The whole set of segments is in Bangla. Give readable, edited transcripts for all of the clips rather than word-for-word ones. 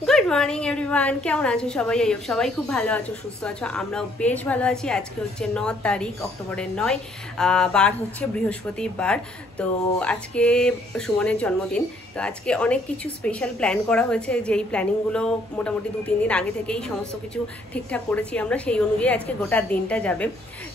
गुड मर्निंग एवरीवन केमन आছো সবাই আইয়ো সবাই খুব ভালো আছো সুস্থ আছো আমরাও বেশ ভালো আছি আজকে হচ্ছে 9 তারিখ অক্টোবরের 9 বার হচ্ছে বৃহস্পতিবার তো আজকে সুমনের জন্মদিন তো আজকে অনেক কিছু স্পেশাল প্ল্যান করা হয়েছে যেই প্ল্যানিং গুলো মোটামুটি 2-3 দিন আগে থেকেই সমস্ত কিছু ঠিকঠাক করেছি আমরা সেই অনুযায়ী আজকে গোটা দিনটা যাবে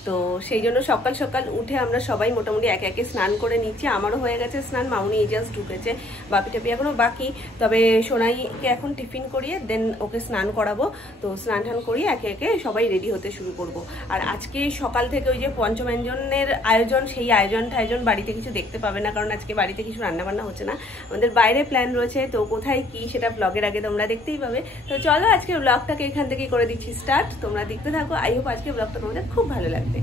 তো সেই জন্য সকাল সকাল উঠে আমরা সবাই মোটামুটি একে একে স্নান করে নিচ্ছি আমারও হয়ে গেছে স্নান মামুনি জাস্ট ঢুকেছে বাপি টাপি এখনো বাকি তবে সোনাইকে এখন টিফিন করিয়ে দেন ওকে স্নান করাবো তো স্নান টান করিয়ে একে একে সবাই রেডি হতে শুরু করব আর আজকে সকাল থেকে ওই যে পঞ্চব্যঞ্জনের আয়োজন সেই আয়োজন বাড়িতে কিছু দেখতে পাবে না কারণ আজকে বাড়িতে কিছু রান্না বান্না হচ্ছে না আমাদের বাইরে প্ল্যান রয়েছে তো কোথায় কি সেটা ব্লগের আগে তোমরা দেখতেই পাবে তো চলো আজকে ব্লগটাকে এখান থেকেই করে দিচ্ছি স্টার্ট তোমরা দেখতে থাকো আই হোপ আজকে ব্লগটা তোমাদের খুব ভালো লাগবে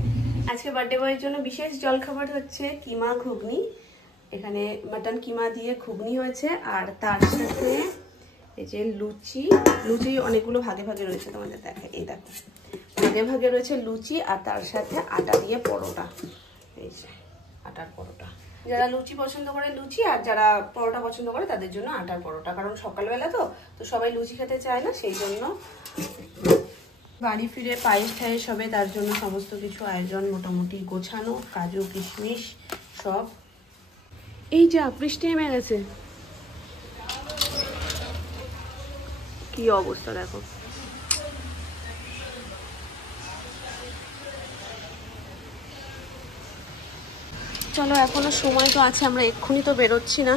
আজকে বার্থডে বয়ের জন্য বিশেষ জলখাবার হচ্ছে কিমা ঘুগনি এখানে মাটন কিমা দিয়ে ঘুগনি হয়েছে আর তার সাথে এই যে লুচি অনেকগুলো ভাগে ভাগে রয়েছে তোমাদের দেখে এই দেখো ভাগে ভাগে রয়েছে লুচি আর তার সাথে আটা দিয়ে পরোটা এই যে আটার পরোটা যারা লুচি পছন্দ করে লুচি আর যারা পরোটা পছন্দ করে তাদের জন্য আটার পরোটা কারণ সকালবেলা তো সবাই লুচি খেতে চায় না সেই জন্য বাড়ি ফিরে পায়েস ঠায়েস হবে তার জন্য সমস্ত কিছু আয়োজন মোটামুটি গোছানো কাজু কিশমিশ সব এই যা বৃষ্টি নেমে গেছে কি অবস্থা দেখো চলো এখনো সময় তো আছে আমরা এক্ষুনি তো বেরোচ্ছি না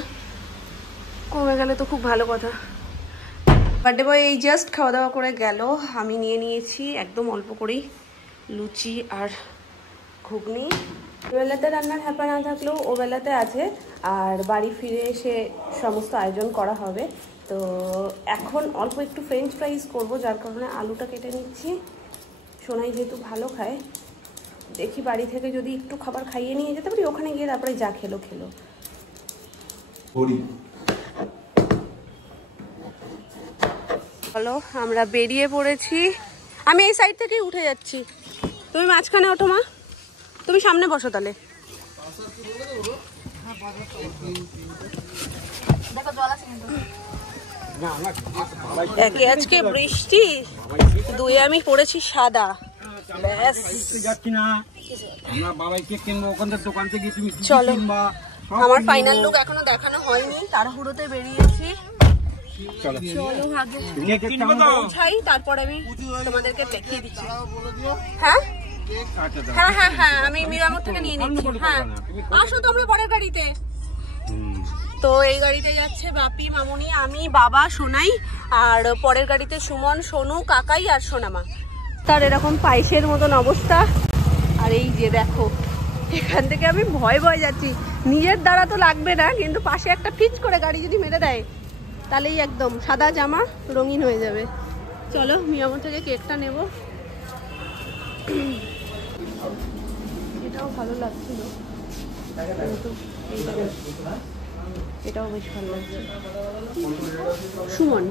কমে গেলে তো খুব ভালো কথা বার্থডে বয় এই জাস্ট খাওয়া দাওয়া করে গেল আমি নিয়ে নিয়েছি একদম অল্প করেই লুচি আর ঘুগনি ওবেলাতে রান্নার হ্যাপা না থাকলেও ওবেলাতে আছে আর বাড়ি ফিরে এসে সমস্ত আয়োজন করা হবে তো এখন অল্প একটু ফ্রেঞ্চ ফ্রাইজ করবো যার কারণে আলুটা কেটে নিচ্ছি সোনাই যেহেতু ভালো খায় দেখি বাড়ি থেকে যদি একটু খাবার খাইয়ে নিয়ে যেতে পারি ওখানে গিয়ে তারপরে যা খেলো চলো আমরা বেরিয়ে পড়েছি আমি এই সাইড থেকেই উঠে যাচ্ছি তুমি মাঝখানে ওঠো মা তুমি সামনে বসো তাহলে একে আজকে বৃষ্টি দুয়ে আমি পড়েছি সাদা চলো আমার ফাইনাল লুক এখনো দেখানো হয়নি তাড়াহুড়োতে বেরিয়েছি চলো আগে পৌঁছাই তারপর আমি তোমাদেরকে দেখিয়ে দিচ্ছি হ্যাঁ হ্যাঁ হ্যাঁ হ্যাঁ আমি মিরামর থেকে নিয়ে নিচ্ছি হ্যাঁ আসো তোমরা পরের গাড়িতে তো এই গাড়িতে যাচ্ছে বাপি মামুনি আমি বাবা সোনাই আর পরের গাড়িতে সুমন সোনু কাকাই আর সোনামা তার এরকম পায়েসের মতন অবস্থা আর এই যে দেখো এখান থেকে আমি ভয় যাচ্ছি নিজের দ্বারা তো লাগবে না কিন্তু পাশে একটা ফিচ করে গাড়ি যদি মেরে দেয় তাহলেই একদম সাদা জামা রঙিন হয়ে যাবে চলো মিয়ামর থেকে কেকটা নেব এটাও ভালো লাগছিল এটাও বেশ ভালো লাগছে সুমন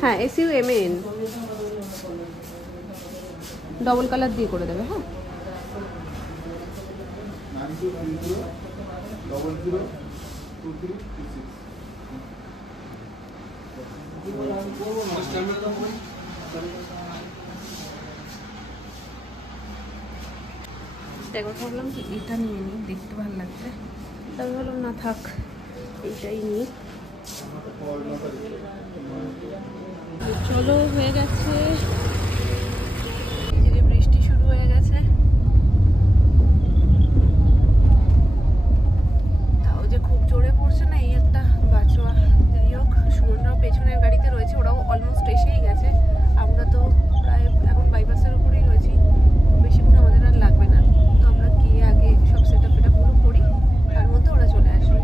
হ্যাঁ SUMAN ডবল কালার দিয়ে করে দেবে হ্যাঁ দেখো ভাবলাম কি এটা নিয়ে নিই দেখতে ভালো লাগছে তবে ভাবলাম না থাক এইটাই নিই চলো হয়ে গেছে বৃষ্টি শুরু হয়ে গেছে তাও যে খুব জোরে পড়ছে না এই একটা বাঁচোয়া যাই হোক সুমনরাও পেছনের গাড়িতে রয়েছে ওরাও অলমোস্ট এসেই গেছে আমরা তো প্রায় এখন বাইপাসের উপরেই রয়েছি বেশিক্ষণ আমাদের আর লাগবে না তো আমরা গিয়ে আগে সব সেটআপ পুরো করি তার মধ্যে ওরা চলে আসবে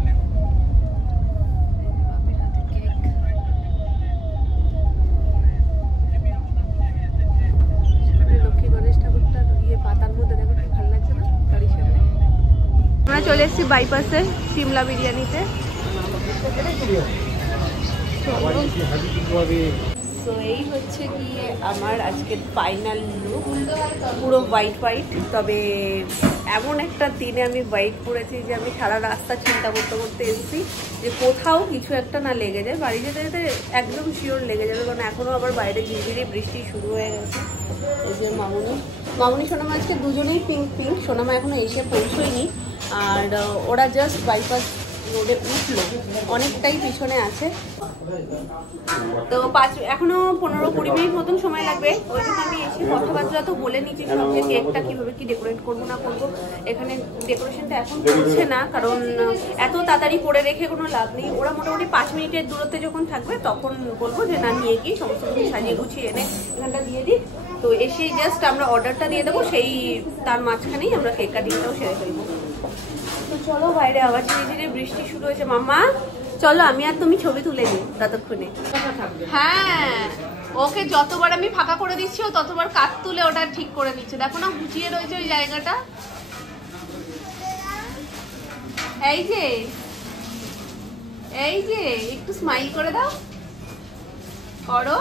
লক্ষ্মী গণেশ ঠাকুরটার পাতার মধ্যে দেখো কি ভালো লাগছে না গাড়ির সামনে আমরা চলে এসেছি বাইপাসে সিমলা বিরিয়ানিতে তো এই হচ্ছে কি আমার আজকের ফাইনাল লুক, পুরো হোয়াইট হোয়াইট। তবে এমন একটা দিনে আমি হোয়াইট পরেছি যে আমি সারা রাস্তা চিন্তা করতে করতে এসেছি যে কোথাও কিছু একটা না লেগে যায়। বাড়ি যেতে যেতে একদম শিওর লেগে যাবে, কারণ এখনও আবার বাইরে ঝিরঝিরি বৃষ্টি শুরু হয়ে গেছে। ওই যে মামুনি সোনামা আজকে দুজনেই পিঙ্ক পিঙ্ক। সোনামা এখনও এসে পৌঁছয়নি, আর ওরা জাস্ট বাইপাস রোডে উঠলো, অনেকটাই পিছনে আছে। তো এখনো 15-20 মিনিট মতন সময় লাগবে। ওই জন্য আমি এসে কথাবার্তা তো বলে নিচ্ছি সব, যে কেকটা কীভাবে কি ডেকোরেট করবো না করবো। এখানে ডেকোরেশনটা এখন করছে না, কারণ এত তাড়াতাড়ি করে রেখে কোনো লাভ নেই। ওরা মোটামুটি 5 মিনিটের দূরত্বে যখন থাকবে তখন বলবো যে না নিয়ে গিয়ে সমস্ত কিছু সাজিয়ে গুছিয়ে এনে এখানটা দিয়ে দিই। তো এসেই জাস্ট আমরা অর্ডারটা দিয়ে দেবো, সেই তার মাঝখানেই আমরা কেক কাটিংটাও সেরে ফেলবো। তো চলো, বাইরে আবার ধীরে ধীরে বৃষ্টি শুরু হয়েছে। মাম্মা চলো, আমি আর তুমি ছবি তুলে নিই ততক্ষণে। হ্যাঁ, ওকে যতবার আমি ফাঁকা করে দিচ্ছি ও ততবার কাট তুলে ওটা ঠিক করে নিচ্ছে। দেখো না গুছিয়ে রয়েছে ওই জায়গাটা। এই যে একটু স্মাইল করে দাও, করো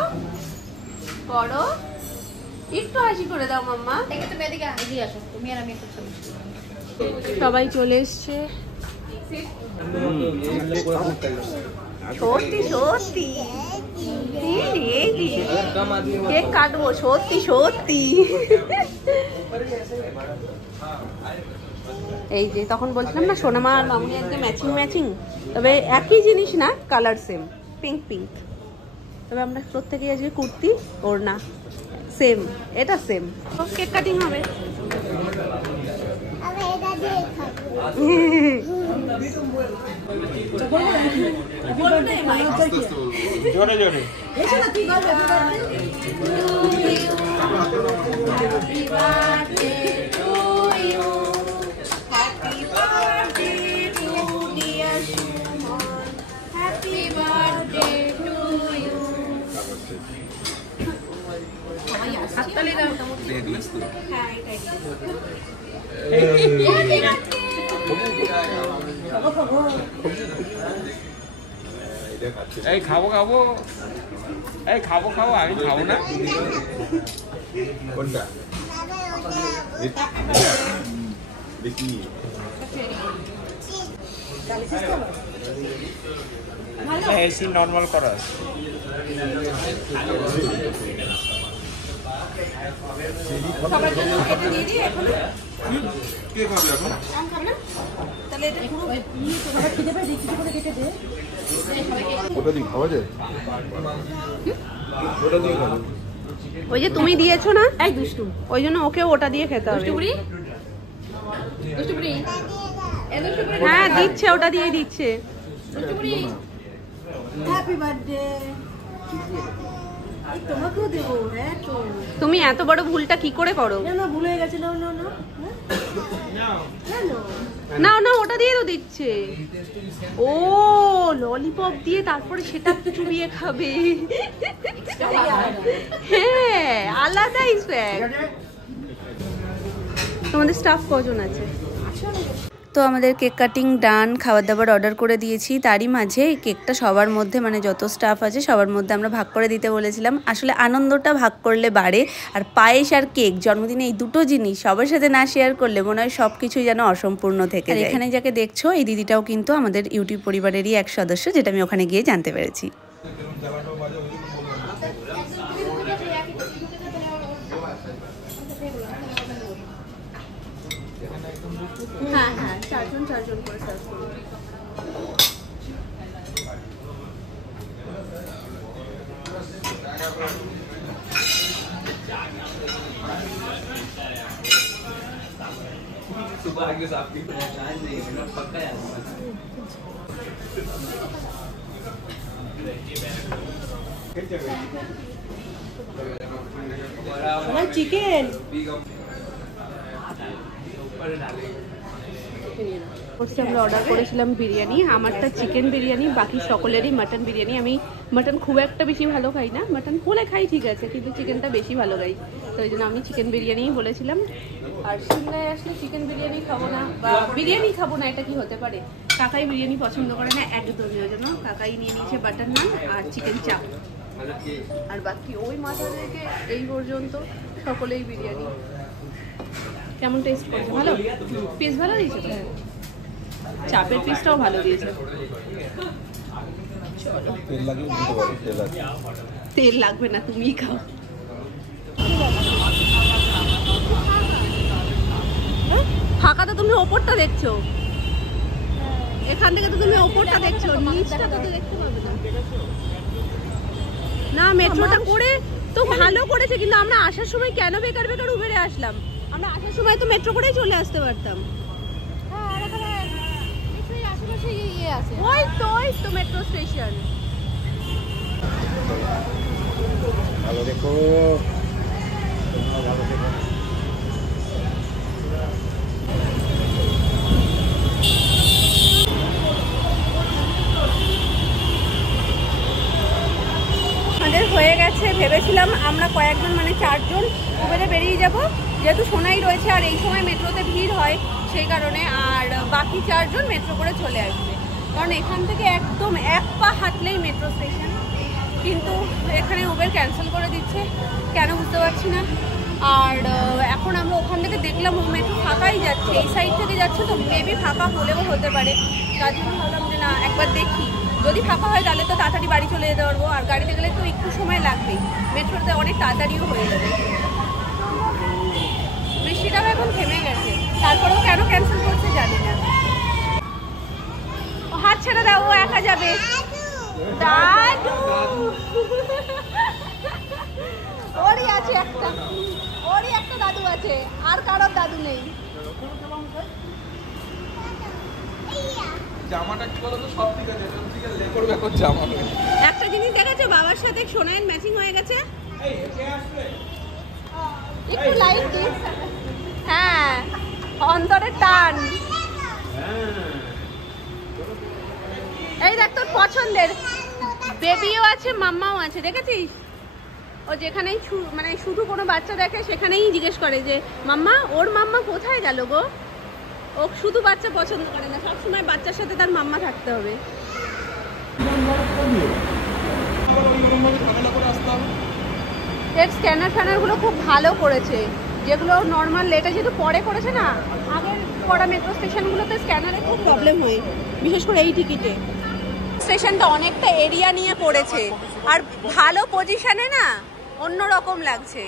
করো, একটু হাসি করে দাও মাম্মা। সবাই চলে এসছে। সত্যি সত্যি কেক কাটবো, সত্যি সত্যি। এই যে তখন বলছিলাম না সোনামা আর মামুনি একদম ম্যাচিং ম্যাচিং, তবে একই জিনিস না, কালার সেম, পিঙ্ক পিঙ্ক। তবে আমরা প্রত্যেকেই আজকে কুর্তি, ওড়না সেম, এটা সেম। কেক কাটিং হবে। জোরে জোরে এই খাবো খাবো, এই খাবো খাবো, আমি খাবো না। কোনটা দেখি এসি নরমাল করা। কে খাবে এখন? তাহলে এটা পুরো খেতে পারে, কিছু করে কেটে দে। ওটা দিয়ে খাওয়া যায়? ওটা দিয়ে খাবো। ওই যে তুমি দিয়েছো না, এই দুষ্টু, ওই জন্য ওকে ওটা দিয়ে খেতে হবে। দুষ্টুপুরি দুষ্টুপুরি, হ্যাঁ দিচ্ছে, ওটা দিয়েই দিচ্ছে। দুষ্টুপুরি হ্যাপি বার্থডে। তোমাকেও দেবো। হ্যাঁ তো তুমি এত বড় ভুলটা কি করে করো? না ভুল হয়ে গেছে। নাও নাও নাও নাও নাও, ওটা দিয়ে তো দিচ্ছে। ও ললিপপ দিয়ে তারপরে সেটা চুবিয়ে খাবে। হ্যাঁ আলাদাই স্প্যাক। তোমাদের স্টাফ কজন আছে? তো আমাদের কেক কাটিং ডান, খাবার দাবার অর্ডার করে দিয়েছি। তারই মাঝে কেকটা সবার মধ্যে, মানে যত স্টাফ আছে সবার মধ্যে আমরা ভাগ করে দিতে বলেছিলাম। আসলে আনন্দটা ভাগ করলে বাড়ে, আর পায়েস আর কেক, জন্মদিনে এই দুটো জিনিস সবার সাথে না শেয়ার করলে মনে হয় সব কিছুই যেন অসম্পূর্ণ থেকে যায়। এখানে যাকে দেখছো এই দিদিটাও কিন্তু আমাদের ইউটিউব পরিবারেরই এক সদস্য, যেটা আমি ওখানে গিয়ে জানতে পেরেছি। হ্যাঁ হ্যাঁ, চারজন করে সার্ভ করুন। सुबह आगे आपकी पहचान नहीं है, पक्का है। चिकन আমরা অর্ডার করেছিলাম বিরিয়ানি। আমারটা চিকেন বিরিয়ানি, বাকি সকলেরই মাটন বিরিয়ানি। আমি মাটন খুব একটা বেশি ভালো খাই না, মাটন হলে খাই ঠিক আছে, কিন্তু চিকেনটা বেশি ভালো খাই, তো ওই জন্য আমি চিকেন বিরিয়ানিই বলেছিলাম। আর সিমলায় আসলে চিকেন বিরিয়ানি খাবো না বা বিরিয়ানি খাবো না, এটা কি হতে পারে? কাকাই বিরিয়ানি পছন্দ করে না একদমই, ওই জন্য কাকাই নিয়ে নিয়েছে বাটার নান আর চিকেন চাপ। আর বাকি ওই মাথা থেকে এই পর্যন্ত সকলেই বিরিয়ানি। কেমন টেস্ট করছে? ভালো পিস ভালো দিয়েছে তো, চাপের পিসটাও ভালো দিয়েছে। চলো, তেল লাগবে না, তুমিই খাও। ফাঁকা তো তুমি ওপরটা দেখছো, এখান থেকে তো তুমি ওপরটা দেখছো, নিচটা তো দেখতে পাবে না। না মেট্রোটা করে তো ভালো করেছে, কিন্তু আমরা আসার সময় কেন বেকার বেকার উবেরে আসলাম? আমরা আসার সময় তো মেট্রো করেই চলে আসতে পারতাম। ওই তো মেট্রো স্টেশন। ভালো দেখো, ভালো দেখো। আমাদের হয়ে গেছে, ভেবেছিলাম আমরা কয়েকজন মানে 4 জন উবেরে বেরিয়ে যাব, যেহেতু সোনাই রয়েছে আর এই সময় মেট্রোতে ভিড় হয় সেই কারণে, আর বাকি 4 জন মেট্রো করে চলে আসবে, কারণ এখান থেকে একদম 1 পা হাঁটলেই মেট্রো স্টেশন। কিন্তু এখানে উবের ক্যান্সেল করে দিচ্ছে, কেন বুঝতে পারছি না। আর এখন আমরা ওখান থেকে দেখলাম মেট্রো ফাঁকাই যাচ্ছে, এই সাইড থেকে যাচ্ছে, তো মেবি ফাঁকা হলেও হতে পারে। তার জন্য ভাবলাম যে না একবার দেখি, যদি ফাঁকা হয় তাহলে তো তাড়াতাড়ি বাড়ি চলে যেতে পারবো, আর গাড়িতে গেলে তো একটু সময় লাগবেই, মেট্রোতে অনেক তাড়াতাড়িও হয়ে যাবে। বৃষ্টিটাও এখন থেমে গেছে, তারপরেও কেন ক্যান্সেল করছে জানি না। হাত ছেড়ে দাও, ও একা যাবে। দাদু ওরই আছে একটা, ওরই একটা দাদু আছে, আর কারোর দাদু নেই। জামাটা কি বলতো, সব ঠিক আছে, সব ঠিক আছে, লেকর ব্যাকর জামা। একটা জিনিস দেখেছো, বাবার সাথে সোনাইয়ের ম্যাচিং হয়ে গেছে। একটু লাইট দিস। হ্যাঁ, অন্তরের টান। এই দেখ তোর পছন্দের বেবিও আছে, মাম্মাও আছে, দেখেছিস? ও যেখানেই মানে শুধু কোনো বাচ্চা দেখে সেখানেই জিজ্ঞেস করে যে মাম্মা, ওর মাম্মা কোথায় গেল গো? ও শুধু বাচ্চা পছন্দ করে না, সবসময় বাচ্চার সাথে তার মাম্মা থাকতে হবে। এর স্ক্যানার ফ্যানারগুলো খুব ভালো করেছে, যেগুলো নর্মাল এটা যেহেতু পরে করেছে না, আগের করা মেট্রো স্টেশনগুলোতে স্ক্যানারে খুব প্রবলেম হয়, বিশেষ করে এই টিকিটে। স্টেশনটা অনেকটা এরিয়া নিয়ে পড়েছে, আর ভালো পজিশনে না, অন্যরকম লাগছে।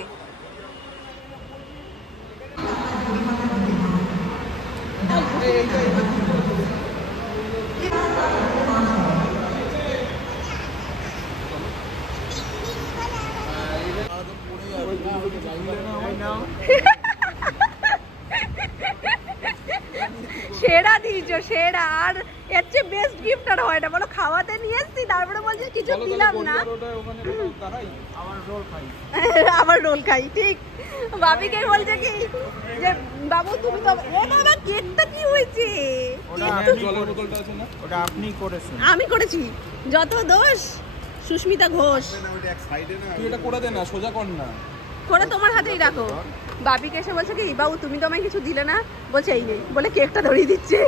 সেরা দিয়েছো, সেরা। আর এর চেয়ে বেস্ট গিফট আর হয় না বলো? খাওয়াতে নিয়ে এসছি, তারপরে বলছি কিছু দিলাম না, আবার রোল খাই। ঠিক, বাবিকে বলছে কি যে বাবু তুমি তো, ও বাবা কেকটা কি হয়েছে? ওটা আপনি করেছেন? আমি করেছি, যত দোষ সুস্মিতা ঘোষ। তুই এটা করে দে না, সোজা কর না, করে তোমার হাতেই রাখো। বাবিকে এসে বলছে কি বাবু তুমি তো আমায় কিছু দিলে না, বলছে এই নেই, বলে কেকটা ধরিয়ে দিচ্ছে।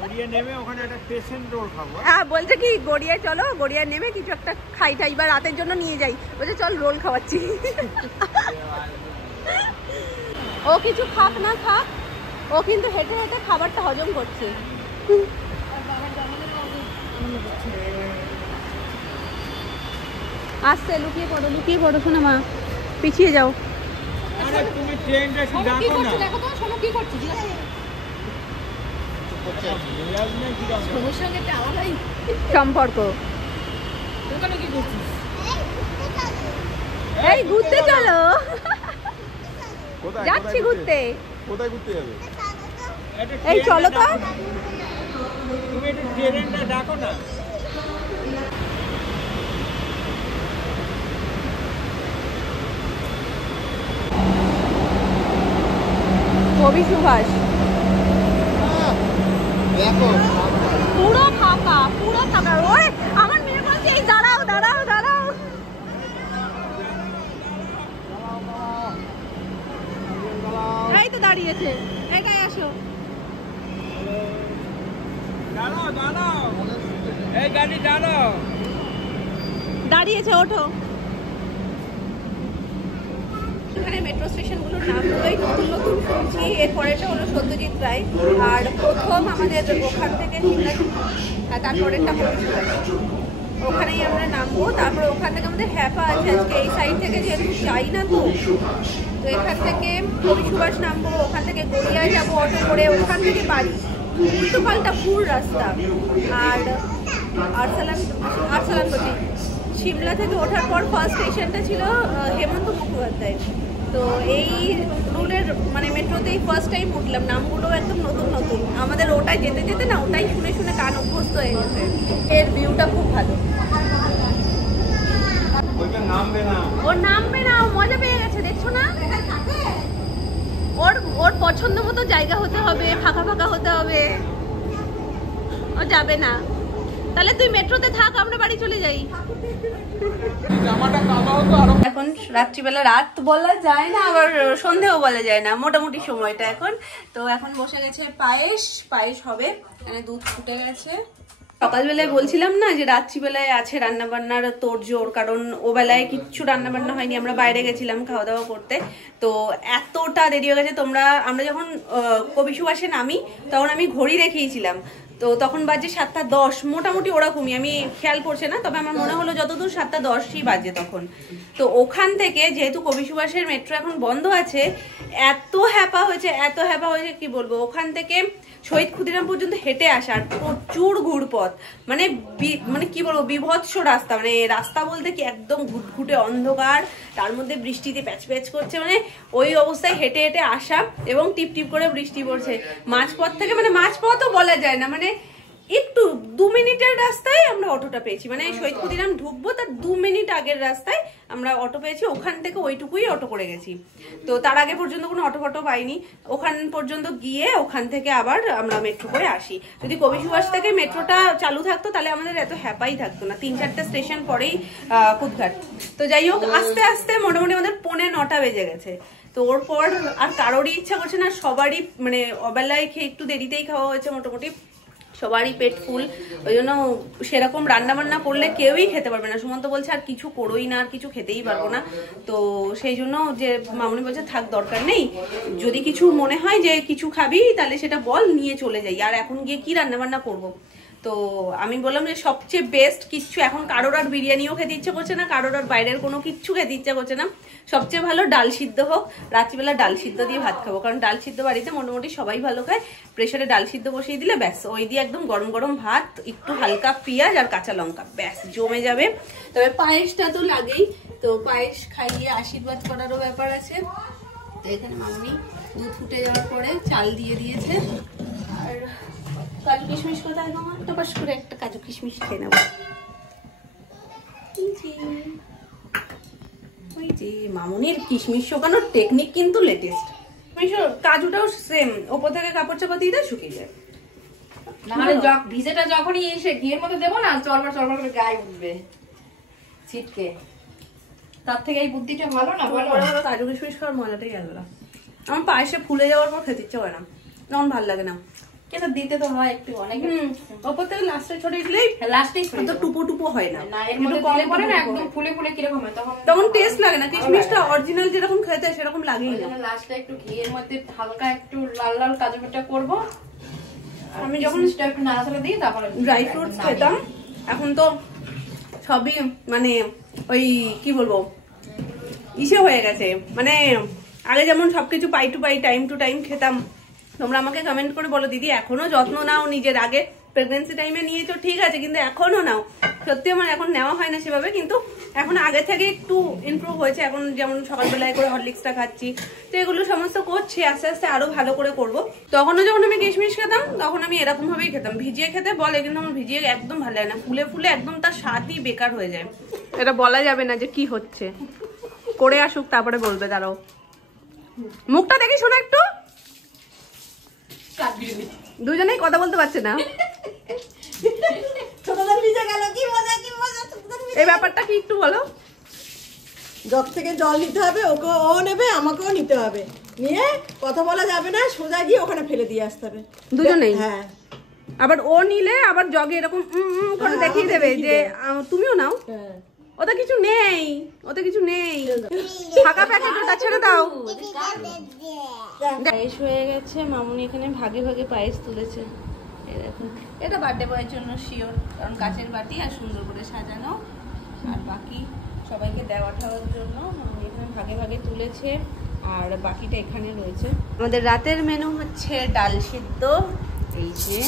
গড়িয়ে নেমে ওখানে একটা পেশেন্ট রোল খাবো। হ্যাঁ, বলছে কি গড়িয়ায় চলো, গড়িয়ায় নেমে কিছু একটা খাই টাই বা রাতের জন্য নিয়ে যাই, বলছে চল রোল খাওয়াচ্ছি। ও কিছু খাক না খাক, ও কিন্তু হেঁটে হেঁটে খাবারটা হজম করছে। আসতে লুকিয়ে পড়ো, লুকিয়ে পড়ো, শোনো মা, পিছিয়ে যাও। তুমি ট্রেনটা ডাকো না, দেখো তো শোনো কি করছে, সমস্যার একটা আলাদাই সম্পর্ক। ওখানে কি করছিস? এই ঘুরতে চলো, কোথায় যাচ্ছি ঘুরতে। কোথায় ঘুরতে যাবে? এই চলো তো, তুমি একটু ট্রেনটা ডাকো না। কবি সুভাষ দেখো পুরো ফাঁকা, পুরো ফাঁকা। ওরে আমার মেয়ে বলছে এই দাঁড়াও দাঁড়াও দাঁড়াও। এই তো দাঁড়িয়েছে, একাই আসো। দাঁড়াও দাঁড়াও, এই গাড়ি দাঁড়াও। দাঁড়িয়েছে, ওঠো। এখানে মেট্রো স্টেশনগুলোর নামগুলোই নতুন নতুন শুনছি। এরপরেটা হলো সত্যজিৎ রায়, আর প্রথম আমাদের ওখান থেকে তারপরেরটা ওখানেই আমরা নামবো। তারপরে ওখান থেকে আমাদের হ্যাপা আছে আজকে এই সাইড থেকে, যেহেতু যাই না তো এখান থেকে কবি সুভাষ নামবো, ওখান থেকে গড়িয়া যাবো অটো করে, ওখান থেকে বাড়ি উল্টো পাল্টা পুর রাস্তা। আর আরসালানগতি সিমলা থেকে ওঠার পর ফার্স্ট স্টেশনটা ছিল হেমন্ত মুখোপাধ্যায়। তো এই রুলের মানে মেট্রোতেই ফার্স্ট টাইম উঠলাম, নামগুলো একদম নতুন নতুন। আমাদের ওটাই যেতে যেতে না ওটাই শুনে শুনে কান অভ্যস্ত হয়ে গেছে। এর ভিউটা খুব ভালো। ওর নামবে না, ও মজা পেয়ে গেছে, দেখছো না? ওর পছন্দ মতো জায়গা হতে হবে, ফাঁকা ফাঁকা হতে হবে, ও যাবে না। তাহলে তুই মেট্রোতে থাক, আমরা বাড়ি চলে যাই। এখন রাত্রিবেলা, রাত বলা যায় না আবার সন্ধেও বলা যায় না, মোটামুটি সময়টা এখন। তো এখন বসে গেছে পায়েস হবে, এখানে দুধ ফুটে গেছে। সকালবেলায় বলছিলাম না যে রাত্রিবেলায় আছে রান্নাবান্নার তোড়জোড়, কারণ ও বেলায় কিচ্ছু রান্নাবান্না হয়নি, আমরা বাইরে গেছিলাম খাওয়া দাওয়া করতে। তো এতটা দেরি হয়ে গেছে। আমরা যখন কবি সুভাষে নামি তখন আমি ঘড়ি দেখিয়েছিলাম, তো তখন বাজে 7:10 মোটামুটি ওরকমই, আমি খেয়াল করছে না, তবে আমার মনে হলো যতদূর 7:10ই বাজে তখন। তো ওখান থেকে যেহেতু কবি সুভাষের মেট্রো এখন বন্ধ আছে, এত হ্যাপা হয়েছে কি বলবো। ওখান থেকে শহীদ ক্ষুদিরাম পর্যন্ত হেঁটে আসার প্রচুর ঘুরপথ, মানে কি বলবো, বিভৎস রাস্তা। মানে রাস্তা বলতে কি একদম ঘুটঘুটে অন্ধকার, তার মধ্যে বৃষ্টিতে প্যাচ প্যাচ করছে, মানে ওই অবস্থায় হেঁটে হেঁটে আসা, এবং টিপ টিপ করে বৃষ্টি পড়ছে মাঝপথ থেকে। মানে মাঝপথও বলা যায় না, মানে একটু 2 মিনিটের রাস্তায় আমরা অটোটা পেয়েছি। মানে শহীদ ক্ষুদিরাম ঢুকবো তার 2 মিনিট আগের রাস্তায় আমরা অটো পেয়েছি, ওখান থেকে ওইটুকুই অটো করে গেছি। তো তার আগে পর্যন্ত কোনো অটো ফটো পাইনি, ওখান পর্যন্ত গিয়ে ওখান থেকে আবার আমরা মেট্রো করে আসি। যদি কবি সুভাষ থেকে মেট্রোটা চালু থাকতো তাহলে আমাদের এত হ্যাপাই থাকতো না, 3-4টে স্টেশন পরেই কুদঘাট। তো যাই হোক, আস্তে আস্তে মোটামুটি আমাদের 8:45 বেজে গেছে। তো ওর পর আর কারোরই ইচ্ছা করছে না, সবারই মানে অবেলায় খেয়ে একটু দেরিতেই খাওয়া হয়েছে, মোটামুটি সবারই পেট ফুল। ওই জন্য সেরকম রান্না বান্না করলে কেউই খেতে পারবে না। সুমন্ত বলছে আর কিছু করোই না, আর কিছু খেতেই পারবো না। তো সেই জন্য যে মামুনি বলছে থাক, দরকার নেই, যদি কিছু মনে হয় যে কিছু খাবি তাহলে সেটা বল, নিয়ে চলে যাই, আর এখন গিয়ে কি রান্না বান্না করবো। তো আমি বললাম যে সবচেয়ে বেস্ট কিচ্ছু এখন কারোর আর বিরিয়ানিও খেতে ইচ্ছে করছে না, কারোর আর বাইরের কোনো কিচ্ছু খেতে ইচ্ছে করছে না, সবচেয়ে ভালো ডাল সিদ্ধ হোক। রাত্রিবেলা ডাল সিদ্ধ দিয়ে ভাত খাবো, কারণ ডাল সিদ্ধ বাড়িতে মোটামুটি সবাই ভালো খায়। প্রেসারে ডাল সিদ্ধ বসিয়ে দিলে ব্যাস, ওই দিয়ে একদম গরম গরম ভাত, একটু হালকা পেঁয়াজ আর কাঁচা লঙ্কা, ব্যাস জমে যাবে। তবে পায়েসটা তো লাগেই, তো পায়েস খাইয়ে আশীর্বাদ করারও ব্যাপার আছে। তো এখানে মামনি দুধ ফুটে যাওয়ার পরে চাল দিয়ে দিয়েছে। আর কাজু কিশমিশ কোথায় তোমার? টপাস করে একটা কাজু কিশমিশ খেয়ে নেবো। ওই যে মামুনির কিশমিশ শোকানোর টেকনিক কিন্তু লেটেস্ট। কাজুটাও সেম, ওপর থেকে কাপড় চাপা দিয়ে দেয়, শুকিয়ে যায়। নাহলে ভিজেটা যখনই এসে ঘিয়ের মধ্যে দেবো না, চরবার চরবার করে গায়ে উঠবে ছিটকে। তার থেকে এই বুদ্ধিটা ভালো না, ভালো কাজু কিশমিশ খাওয়ার মজাটাই আলাদা। আমার পায়েসে ফুলে যাওয়ার পর খেতে ইচ্ছে হয় না, তখন ভালো লাগে না। কিন্তু দিতে তো হয় একটু, অনেক ওপর থেকে লাস্টে ছড়িয়ে দিলেই লাস্টেই তো টুপো টুপো হয় না, একটু কম করে না, একদম ফুলে ফুলে কিরকম হয় তখন টেস্ট লাগে না। কিশমিশটা অরিজিনাল যেরকম খেতে সেরকম লাগেই না। লাস্টে একটু ঘিয়ের মধ্যে হালকা একটু লাল লাল কাজু বাটা করবো। আমি যখন একটু নাড়াচাড়া দিই, তারপরে ড্রাই ফ্রুটস খেতাম, এখন তো সবই মানে ওই কি বলবো ইসে হয়ে গেছে। মানে আগে যেমন সবকিছু pie to pie, time to time খেতাম। তোমরা আমাকে কমেন্ট করে বলো দিদি এখনো যত্ন নাও নিজের, আগে প্রেগনেন্সি টাইমে নিয়েছো ঠিক আছে, কিন্তু এখনো নাও। সত্যি আমার এখন নেওয়া হয় না সেভাবে, কিন্তু এখন আগে থেকে একটু ইমপ্রুভ হয়েছে। এখন যেমন সকালবেলায় করে হরলিক্সটা খাচ্ছি, তো এগুলো সমস্ত করছি, আস্তে আস্তে আরো ভালো করে করব। তখনও যখন আমি কিশমিশ খেতাম তখন আমি এরকম ভাবেই খেতাম, ভিজিয়ে খেতে বলে, কিন্তু আমার ভিজিয়ে একদম ভালো লাগে না, ফুলে ফুলে একদম তার স্বাদই বেকার হয়ে যায়। এটা বলা যাবে না যে কি হচ্ছে, করে আসুক তারপরে বলবে। দাঁড়াও, মুখটা দেখি শোনো একটু, দুজনেই কথা বলতে পারছে না। এই ব্যাপারটা কি একটু বলো। জগ থেকে জল নিতে হবে, ওকে ও নেবে, আমাকেও নিতে হবে। নিয়ে কথা বলা যাবে না, সোজা গিয়ে ওখানে ফেলে দিয়ে আসতে হবে দুজনেই? হ্যাঁ আবার ও নিলে আবার জগে এরকম করে দেখিয়ে দেবে যে তুমিও নাও। হ্যাঁ ওটা কিছু নেই, ওটা কিছু নেই, ফাঁকা প্যাকেট ওটা ছেড়ে দাও। পায়েস হয়ে গেছে, মামুনি এখানে ভাগে ভাগে পায়েস তুলেছে। এই দেখুন, এটা বার্থডে বয়ের জন্য শিওর, কারণ কাচের বাটি আর সুন্দর করে সাজানো, আর বাকি সবাইকে দেওয়া ঠাওয়ার জন্য মামুনি এখানে ভাগে ভাগে তুলেছে, আর বাকিটা এখানে রয়েছে। আমাদের রাতের মেনু হচ্ছে ডাল সিদ্ধ। এই যে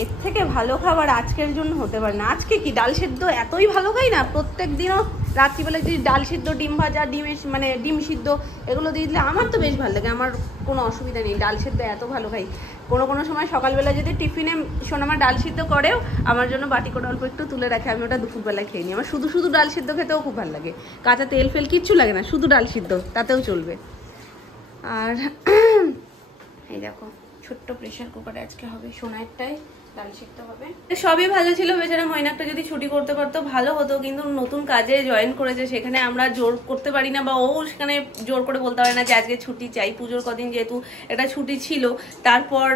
এর থেকে ভালো খাবার আজকের জন্য হতে পারে না। আজকে কি ডাল সিদ্ধ এতই ভালো খাই না, প্রত্যেক দিনও রাত্রিবেলা যদি ডাল সিদ্ধ, ডিম ভাজা, ডিম সিদ্ধ এগুলো দিয়ে দিলে আমার তো বেশ ভালো লাগে, আমার কোনো অসুবিধা নেই। ডাল সিদ্ধ এত ভালো খাই, কোনো সময় সকালবেলা যদি টিফিনে সোনামা ডাল সিদ্ধ করেও আমার জন্য বাটি করে অল্প একটু তুলে রাখে, আমি ওটা দুপুরবেলায় খেয়ে নিই। আমার শুধু ডাল সিদ্ধ খেতেও খুব ভালো লাগে, কাঁচা তেল ফেল কিচ্ছু লাগে না, শুধু ডাল সিদ্ধ তাতেও চলবে। আর এই দেখো ছোট্ট প্রেশার কুকারে আজকে হবে সোনারটাই ডাল সিদ্ধ হবে। সবই ভালো ছিল, বেচারা ময়নাকটা যদি ছুটি করতে পারতো ভালো হতো, কিন্তু নতুন কাজে জয়েন করেছে, সেখানে আমরা জোর করতে পারি না, বা ও সেখানে জোর করে বলতে পারে না যে আজকে ছুটি চাই। পুজোর কদিন যেহেতু একটা ছুটি ছিল, তারপর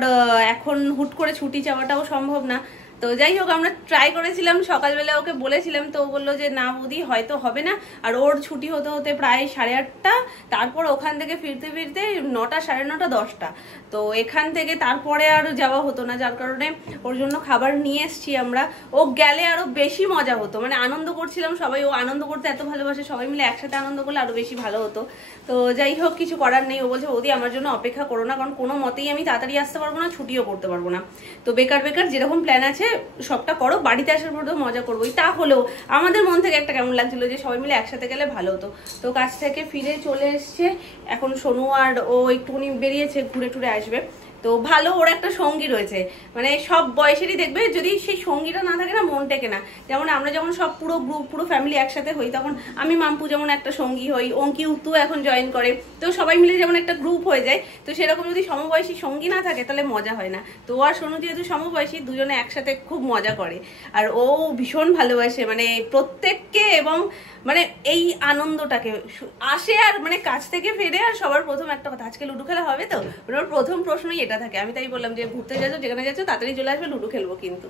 এখন হুট করে ছুটি চাওয়াটাও সম্ভব না। তো যাই হোক, আমরা ট্রাই করেছিলাম, সকালবেলা ওকে বলেছিলাম, তো ও বললো যে না বৌদি হয়তো হবে না। আর ওর ছুটি হতে হতে প্রায় 8:30, তারপর ওখান থেকে ফিরতে ফিরতে 9টা, 9:30, 10টা। তো এখান থেকে তারপরে আর যাওয়া হতো না, যার কারণে ওর জন্য খাবার নিয়ে এসছি আমরা। ও গেলে আরো বেশি মজা হতো, মানে আনন্দ করছিলাম সবাই, ও আনন্দ করতে এত ভালোবাসে, সবাই মিলে একসাথে আনন্দ করলে আরো বেশি ভালো হতো। তো যাই হোক, কিছু করার নেই। ও বলছে বৌদি আমার জন্য অপেক্ষা করো না, কারণ কোনো মতেই আমি তাড়াতাড়ি আসতে পারবো না, ছুটিও করতে পারবো না। তো বেকার যেরকম প্ল্যান আছে সবটা করো, বাড়িতে আসার পর তো মজা করবোই। তা হলেও আমাদের মন থেকে একটা কেমন লাগছিল যে সবাই মিলে একসাথে গেলে ভালো হতো। তো কাজ থেকে ফিরে চলে এসছে, এখন সোনু আর ও একটুখানি বেরিয়েছে, ঘুরে টুরে আসবে। তো ভালো, ওর একটা সঙ্গী রয়েছে, মানে সব বয়সেরই দেখবে যদি সেই সঙ্গীটা না থাকে না মন টেকে না। যেমন আমরা যখন সব পুরো গ্রুপ, পুরো ফ্যামিলি একসাথে হই, তখন আমি মাম্পু যেমন একটা সঙ্গী হই, অঙ্কি উত্তু এখন জয়েন করে, তো সবাই মিলে যেমন একটা গ্রুপ হয়ে যায়। তো সেরকম যদি সমবয়সী সঙ্গী না থাকে তাহলে মজা হয় না। তো আর সোনু যেহেতু সমবয়সী, দুজনে একসাথে খুব মজা করে, আর ও ভীষণ ভালোবাসে মানে প্রত্যেককে, এবং মানে এই আনন্দটাকে আসে। আর মানে কাজ থেকে ফিরে আর সবার প্রথম একটা কথা, আজকে লুডো খেলা হবে তো, ওর প্রথম প্রশ্নই এটা থাকে। আমি তাই বললাম যে ঘুরতে যাচ্ছ, যেখানে যাচ্ছ তাড়াতাড়ি চলে আসবে, লুডো খেলবো কিন্তু।